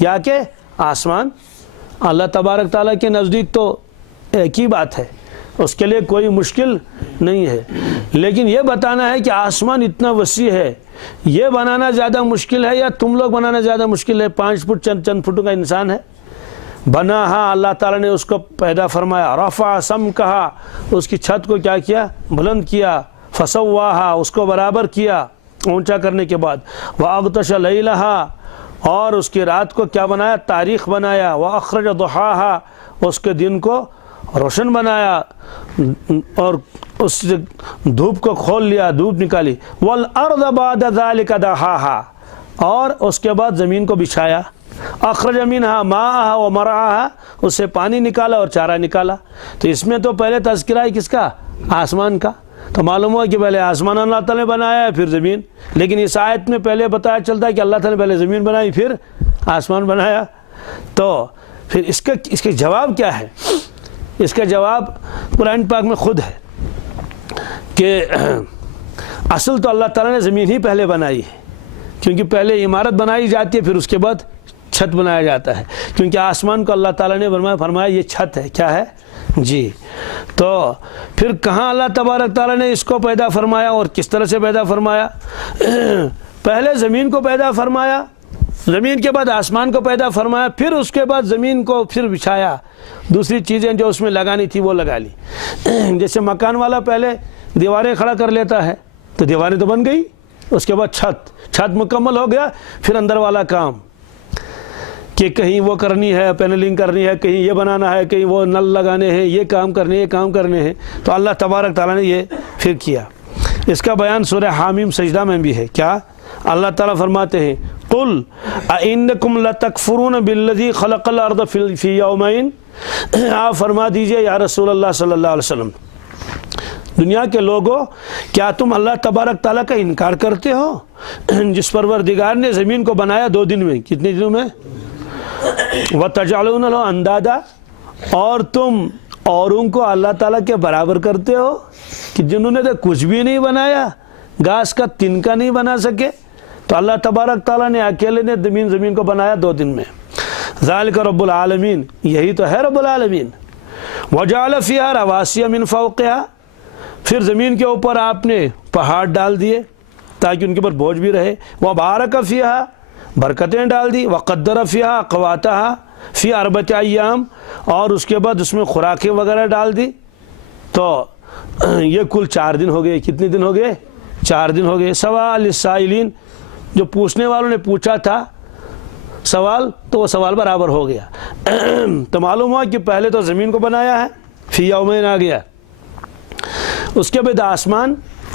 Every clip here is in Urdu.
یا کہ آسمان؟ اللہ تبارک تعالیٰ کے نزدیک تو ایک ہی بات ہے، اس کے لیے کوئی مشکل نہیں ہے، لیکن یہ بتانا ہے کہ آسمان اتنا وسیع ہے، یہ بنانا زیادہ مشکل ہے یا تم لوگ بنانا زیادہ مشکل ہے؟ 5 فٹ چند فٹوں کا انسان ہے، بنا، ہاں اللہ تعالیٰ نے اس کو پیدا فرمایا، رفع سم کہا، اس کی چھت کو کیا کیا؟ بلند کیا، فسواہا، اس کو برابر کیا اونچا کرنے کے بعد، وَأَغْطَشَ لَيْلَهَا، اور اس کی رات کو کیا بنایا؟ تاریخ بنایا، وَأَخْرَجَ ضُحَاهَا، اس کے دن کو روشن بنایا اور اس دھوپ کو کھول لیا، دھوپ نکالی، وَالْأَرْضَ بَعْدَ ذَلِكَ دَحَاهَا، اور اس کے بعد زمین کو بچھایا، اخرج منها ماءها ومرعاها، اس سے پانی نکالا اور چارہ نکالا۔ تو اس میں تو پہلے تذکرہ ہے کس کا؟ آسمان کا، تو معلوم ہوا کہ پہلے آسمان اللہ تعالیٰ نے بنایا ہے پھر زمین، لیکن اس آیت میں پہلے بتایا چلتا ہے کہ اللہ تعالیٰ نے پہلے زمین بنائی پھر آسمان بنایا۔ تو پھر اس کا جواب کیا ہے؟ اس کا جواب قرآن پاک میں خود ہے کہ اصل تو اللہ تعالیٰ نے زمین ہی پہلے بنائی ہے، کیونکہ پہلے عمارت بنائی جاتی ہے پھر اس کے بعد چھت بنایا جاتا ہے، کیونکہ آسمان کو اللہ تعالیٰ نے فرمایا یہ چھت ہے، کیا ہے جی۔ تو پھر کہاں اللہ تبارک تعالیٰ نے اس کو پیدا فرمایا اور کس طرح سے پیدا فرمایا؟ پہلے زمین کو پیدا فرمایا، زمین کے بعد آسمان کو پیدا فرمایا، پھر اس کے بعد زمین کو پھر بچھایا، دوسری چیزیں جو اس میں لگانی تھی وہ لگا لی۔ جیسے مکان والا پہلے دیواریں کھڑا کر لیتا ہے تو دیواریں تو بن گئی، اس کے بعد چھت مکمل ہو گیا، پھر اندر والا کام کہ کہیں وہ کرنی ہے، پینلنگ کرنی ہے، کہیں یہ بنانا ہے، کہیں وہ نل لگانے ہیں، یہ کام کرنے ہیں، تو اللہ تبارک تعالیٰ نے یہ پھر کیا۔ اس کا بیان سورہ حامیم سجدہ میں بھی ہے۔ کیا اللہ تعالیٰ فرماتے ہیں قُلْ أَإِنَّكُمْ لَتَكْفُرُونَ بِالَّذِي خَلَقَ الْأَرْضَ فِي يَوْمَيْنِ، آپ فرما دیجئے یا رسول اللہ صلی اللہ علیہ وسلم، دنیا کے لوگوں کیا تم اللہ تبارک تعالیٰ کا انکار کرتے ہو جس پروردگار نے زمین کو بنایا 2 دن میں؟ کتنے دنوں میں؟ وَتَجْعَلُونَ لَهُ أَنْدَادًا، اور تم اوروں کو اللہ تعالیٰ کے برابر کرتے ہو کہ جنہوں نے تو کچھ بھی نہیں بنایا، گھاس کا تنکا نہیں بنا سکے، تو اللہ تبارک تعالیٰ نے اکیلے نے زمین کو بنایا 2 دن میں۔ ذَلِكَ رب العالمین، یہی تو ہے رب العالمین۔ وَجَعَلَ فِيهَا رَوَاسِيَ مِن فَوْقِهَا، پھر زمین کے اوپر آپ نے پہاڑ ڈال دیے تاکہ ان کے اوپر بوجھ بھی رہے۔ وَبَارَكَ فِيهَا، برکتیں ڈال دی۔ وَقَدَّرَ فِيهَا أَقْوَاتَهَا فِي 4 ایام، اور اس کے بعد اس میں خوراکیں وغیرہ ڈال دی۔ تو یہ کل 4 دن ہو گئے۔ کتنے دن ہو گئے؟ 4 دن ہو گئے۔ سوال للسائلین، جو پوچھنے والوں نے پوچھا تھا سوال تو وہ سوال برابر ہو گیا۔ تو معلوم ہوا کہ پہلے تو زمین کو بنایا ہے، فی یومین آ گیا، اس کے بعد آسمان،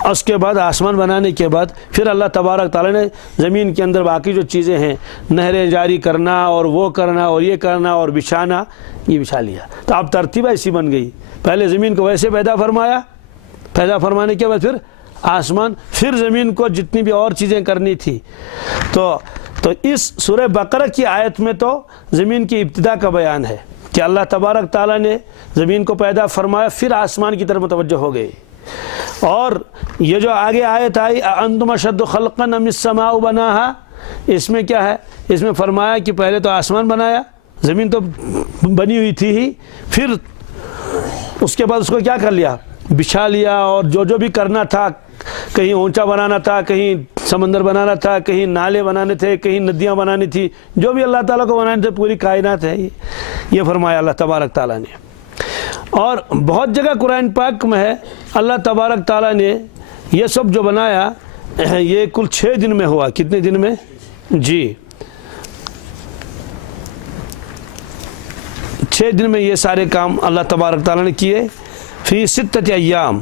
اس کے بعد آسمان بنانے کے بعد پھر اللہ تبارک تعالیٰ نے زمین کے اندر باقی جو چیزیں ہیں، نہریں جاری کرنا اور وہ کرنا اور یہ کرنا اور بچھانا، یہ بچھا لیا۔ تو اب ترتیب ایسی بن گئی، پہلے زمین کو ویسے پیدا فرمایا، پیدا فرمانے کے بعد پھر آسمان، پھر زمین کو جتنی بھی اور چیزیں کرنی تھی۔ تو اس سورہ بقرہ کی آیت میں تو زمین کی ابتدا کا بیان ہے کہ اللہ تبارک تعالیٰ نے زمین کو پیدا فرمایا، پھر آسمان کی طرف متوجہ ہو گئے۔ اور یہ جو آگے آیت آئی اَأَنْتُمْ أَشَدُّ خَلْقًا أَمِ السَّمَاءُ بَنَاهَا، اس میں کیا ہے؟ اس میں فرمایا کہ پہلے تو آسمان بنایا، زمین تو بنی ہوئی تھی ہی، پھر اس کے بعد اس کو کیا کر لیا؟ بچھا لیا، اور جو بھی کرنا تھا، کہیں اونچا بنانا تھا، کہیں سمندر بنانا تھا، کہیں نالے بنانے تھے، کہیں ندیاں بنانی تھی، جو بھی اللہ تعالیٰ کو بنانے تھے، پوری کائنات ہے یہ فرمایا اللہ تبارک تعالیٰ نے۔ اور بہت جگہ قرآن پاک میں ہے اللہ تبارک تعالیٰ نے یہ سب جو بنایا یہ کل 6 دن میں ہوا۔ کتنے دن میں؟ جی 6 دن میں یہ سارے کام اللہ تبارک تعالیٰ نے کیے۔ فی 6 ایام،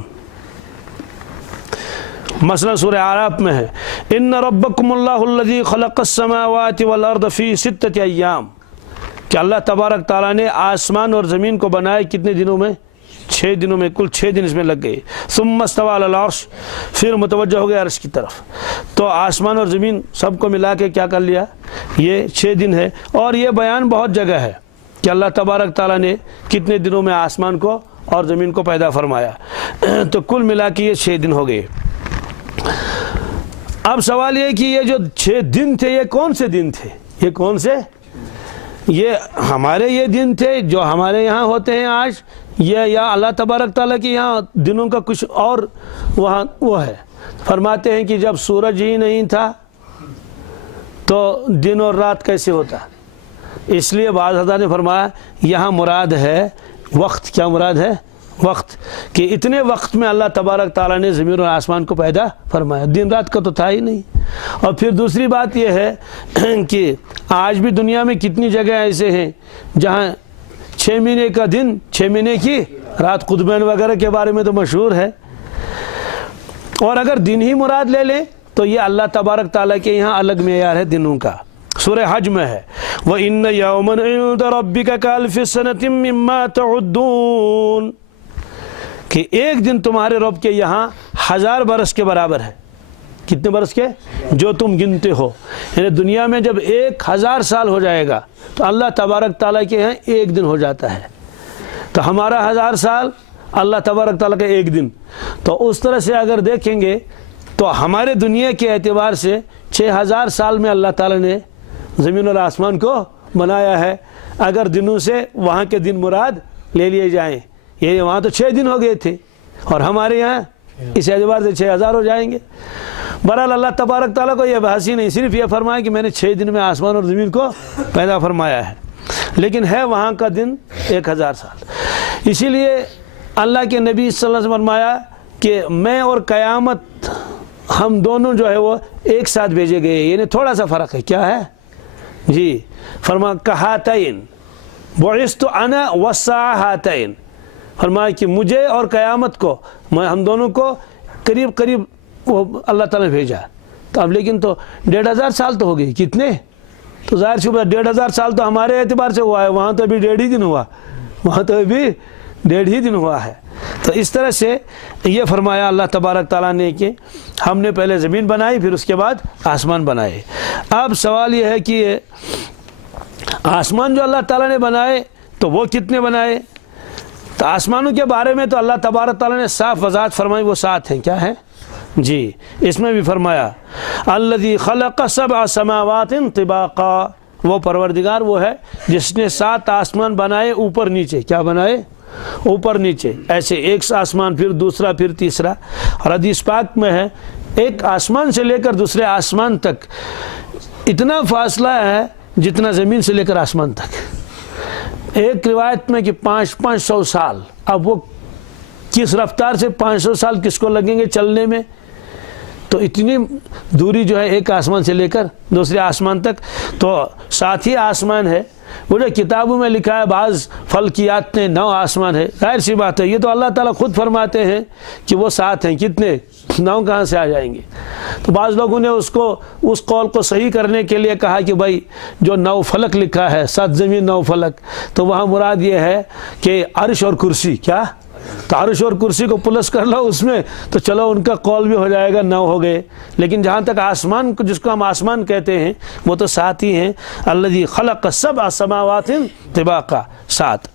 مثلا سورہ اعراف میں ہے ان ربکم اللہ الذی خلق السماوات والارض فی 6 ایام، کہ اللہ تبارک تعالیٰ نے آسمان اور زمین کو بنائے کتنے دنوں میں؟ 6 دنوں میں، کل 6 دن اس میں لگ گئے۔ ثم استوى علی العرش، پھر متوجہ ہو گیا عرش کی طرف۔ تو آسمان اور زمین سب کو ملا کے کیا کر لیا؟ یہ 6 دن ہے۔ اور یہ بیان بہت جگہ ہے کہ اللہ تبارک تعالیٰ نے کتنے دنوں میں آسمان کو اور زمین کو پیدا فرمایا۔ تو کل ملا کے یہ 6 دن ہو گئے۔ اب سوال یہ کہ یہ جو 6 دن تھے یہ کون سے دن تھے؟ یہ کون سے یہ ہمارے یہ دن تھے جو ہمارے یہاں ہوتے ہیں آج، یہ یا اللہ تبارک تعالیٰ کے یہاں دنوں کا کچھ اور وہاں وہ ہے۔ فرماتے ہیں کہ جب سورج ہی نہیں تھا تو دن اور رات کیسے ہوتا، اس لیے بعض حضرات نے فرمایا یہاں مراد ہے وقت۔ کیا مراد ہے؟ وقت، کہ اتنے وقت میں اللہ تبارک تعالیٰ نے زمین اور آسمان کو پیدا فرمایا، دن رات کا تو تھا ہی نہیں۔ اور پھر دوسری بات یہ ہے کہ آج بھی دنیا میں کتنی جگہ ایسے ہیں جہاں 6 مہینے کا دن 6 مہینے کی رات، قطبین وغیرہ کے بارے میں تو مشہور ہے۔ اور اگر دن ہی مراد لے لیں تو یہ اللہ تبارک تعالیٰ کے یہاں الگ معیار ہے دنوں کا۔ سورہ حج میں ہے وَإِنَّ يَوْمًا عِندَ رَبِّكَ كَأَلْفِ سَنَةٍ مِّمَّا تَعُدُّونَ، کہ ایک دن تمہارے رب کے یہاں 1000 برس کے برابر ہے۔ کتنے برس کے؟ جو تم گنتے ہو، یعنی دنیا میں جب 1000 سال ہو جائے گا تو اللہ تبارک تعالیٰ کے یہاں ایک دن ہو جاتا ہے۔ تو ہمارا 1000 سال، اللہ تبارک تعالیٰ کا ایک دن، تو اس طرح سے اگر دیکھیں گے تو ہمارے دنیا کے اعتبار سے 6000 سال میں اللہ تعالیٰ نے زمین اور آسمان کو بنایا ہے۔ اگر دنوں سے وہاں کے دن مراد لے لیے جائیں، یہ وہاں تو 6 دن ہو گئے تھے اور ہمارے یہاں اس اعتبار سے 6000 ہو جائیں گے۔ بہرحال اللہ تبارک تعالیٰ کو یہ بحث ہی نہیں، صرف یہ فرمایا کہ میں نے 6 دن میں آسمان اور زمین کو پیدا فرمایا ہے، لیکن ہے وہاں کا دن 1000 سال۔ اسی لیے اللہ کے نبی صلی اللہ علیہ وسلم فرمایا کہ میں اور قیامت ہم دونوں جو ہے وہ ایک ساتھ بھیجے گئے، یعنی تھوڑا سا فرق ہے۔ کیا ہے جی؟ فرمایا کہاتین بعثت انا والساعہ ہاتین، فرمایا کہ مجھے اور قیامت کو، ہم دونوں کو قریب قریب وہ اللہ تعالیٰ نے بھیجا۔ تو اب لیکن تو 1500 سال تو ہو گئی، کتنے؟ تو ظاہر سی بات 1500 سال تو ہمارے اعتبار سے ہوا ہے، وہاں تو ابھی 1.5 ہی دن ہوا، وہاں تو ابھی 1.5 ہی دن ہوا ہے۔ تو اس طرح سے یہ فرمایا اللہ تبارک تعالیٰ نے کہ ہم نے پہلے زمین بنائی، پھر اس کے بعد آسمان بنائے۔ اب سوال یہ ہے کہ آسمان جو اللہ تعالیٰ نے بنائے تو وہ کتنے بنائے؟ تو آسمانوں کے بارے میں تو اللہ تبارک تعالیٰ نے صاف وضاحت فرمائی، وہ 7 ہیں۔ کیا ہے جی؟ اس میں بھی فرمایا الذی خلق 7 سماوات طباقا، وہ پروردگار وہ ہے جس نے 7 آسمان بنائے اوپر نیچے۔ کیا بنائے؟ اوپر نیچے، ایسے ایک آسمان پھر دوسرا پھر تیسرا۔ اور حدیث پاک میں ہے ایک آسمان سے لے کر دوسرے آسمان تک اتنا فاصلہ ہے جتنا زمین سے لے کر آسمان تک۔ ایک روایت میں کہ 500 سال۔ اب وہ کس رفتار سے 500 سال کس کو لگیں گے چلنے میں؟ تو اتنی دوری جو ہے ایک آسمان سے لے کر دوسرے آسمان تک، تو 7 ہی آسمان ہے۔ وہ جو کتابوں میں لکھا ہے بعض فلکیات نے 9 آسمان ہے، ظاہر سی بات ہے یہ تو اللہ تعالیٰ خود فرماتے ہیں کہ وہ 7 ہیں، کتنے 9 کہاں سے آ جائیں گے؟ تو بعض لوگوں نے اس قول کو صحیح کرنے کے لیے کہا کہ بھائی جو 9 فلک لکھا ہے، 7 زمین 9 فلک، تو وہاں مراد یہ ہے کہ عرش اور کرسی۔ کیا؟ تو عرش اور کرسی کو پلس کر لو اس میں، تو چلو ان کا قول بھی ہو جائے گا، 9 ہو گئے۔ لیکن جہاں تک آسمان جس کو ہم آسمان کہتے ہیں وہ تو 7 ہی ہیں۔ الذی خلق 7 سماوات طباقا، 7۔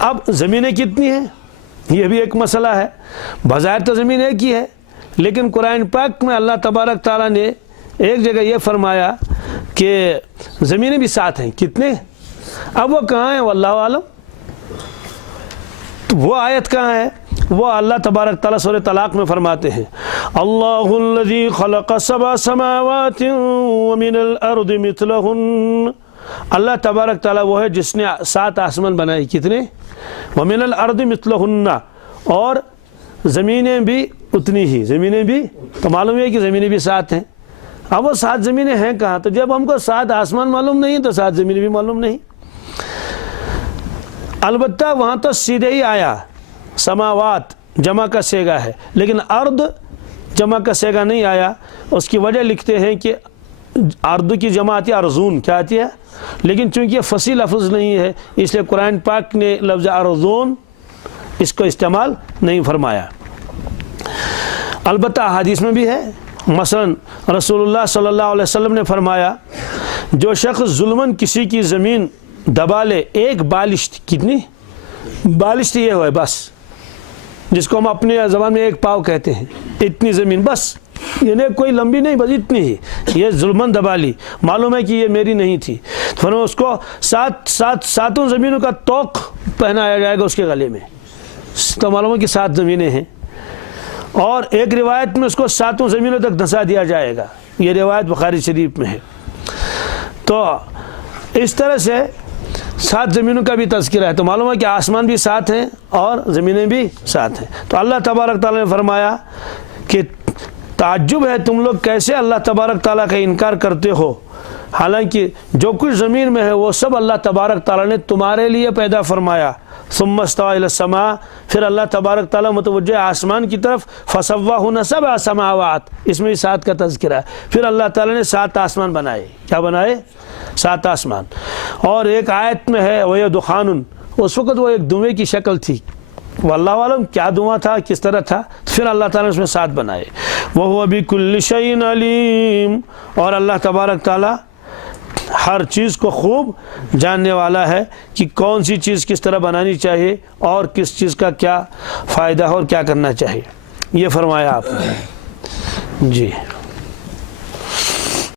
اب زمینیں کتنی ہیں یہ بھی ایک مسئلہ ہے۔ بظاہر تو زمین ایک ہی ہے، لیکن قرآن پاک میں اللہ تبارک تعالیٰ نے ایک جگہ یہ فرمایا کہ زمینیں بھی 7 ہیں۔ کتنے؟ اب وہ کہاں ہیں واللہ عالم؟ وہ آیت کہاں ہے؟ وہ اللہ تبارک تعالیٰ سورہ طلاق میں فرماتے ہیں اللہ الذی خلق 7 سماوات ومن الارض مثلہن، اللہ تبارک تعالیٰ وہ ہے جس نے 7 آسمان بنائے۔ کتنے؟ ومن الارض مثلہن، اور زمینیں بھی اتنی ہی، زمینیں بھی، تو معلوم ہے کہ زمینیں بھی 7 ہیں۔ اب وہ 7 زمینیں ہیں کہاں؟ تو جب ہم کو 7 آسمان معلوم نہیں تو 7 زمینیں بھی معلوم نہیں۔ البتہ وہاں تو سیدھے ہی آیا سماوات جمع کا سیگا ہے، لیکن ارض جمع کا سیگا نہیں آیا۔ اس کی وجہ لکھتے ہیں کہ ارض کی جمع آتی ہے ارضون، کیا آتی ہے؟ لیکن چونکہ یہ فصیح لفظ نہیں ہے اس لیے قرآن پاک نے لفظ ارضون اس کو استعمال نہیں فرمایا۔ البتہ حدیث میں بھی ہے، مثلا رسول اللہ صلی اللہ علیہ وسلم نے فرمایا جو شخص ظلماً کسی کی زمین دبا لے، ایک بالشت، کتنی بالشت یہ ہوئے بس، جس کو ہم اپنے زبان میں ایک پاؤ کہتے ہیں، اتنی زمین بس، یعنی کوئی لمبی نہیں، بس اتنی ہی، یہ ظلمن دبا لی، معلوم ہے کہ یہ میری نہیں تھی، پھر اس کو ساتوں زمینوں کا توق پہنایا جائے گا اس کے گلے میں، تو معلوم ہے کہ 7 زمینیں ہیں، اور ایک روایت میں اس کو 7 زمینوں تک دھنسا دیا جائے گا، یہ روایت بخاری شریف میں ہے۔ تو اس طرح سے 7 زمینوں کا بھی تذکرہ ہے، تو معلوم ہے کہ آسمان بھی 7 ہیں اور زمینیں بھی 7 ہیں۔ تو اللہ تبارک تعالیٰ نے فرمایا کہ تعجب ہے تم لوگ کیسے اللہ تبارک تعالیٰ کا انکار کرتے ہو، حالانکہ جو کچھ زمین میں ہے وہ سب اللہ تبارک تعالیٰ نے تمہارے لیے پیدا فرمایا۔ ثم استوى الى السماء، پھر اللہ تبارک تعالیٰ متوجہ آسمان کی طرف، فسواہن 7 سماوات، اس میں بھی 7 کا تذکرہ ہے، پھر اللہ تعالیٰ نے 7 آسمان بنائے، کیا بنائے؟ 7 آسمان۔ اور ایک آیت میں ہے وَيَ دُخَانٌ، اس وقت وہ ایک دھوئیں کی شکل تھی، واللہ عالم کیا دھواں تھا، کس طرح تھا، پھر اللہ تعالیٰ نے اس میں 7 بنائے۔ وَهُوَ بِكُلِّ شَيْءٍ عَلِيمٌ، اور اللہ تبارک تعالیٰ ہر چیز کو خوب جاننے والا ہے کہ کون سی چیز کس طرح بنانی چاہیے اور کس چیز کا کیا فائدہ اور کیا کرنا چاہیے، یہ فرمایا آپ نے۔ جی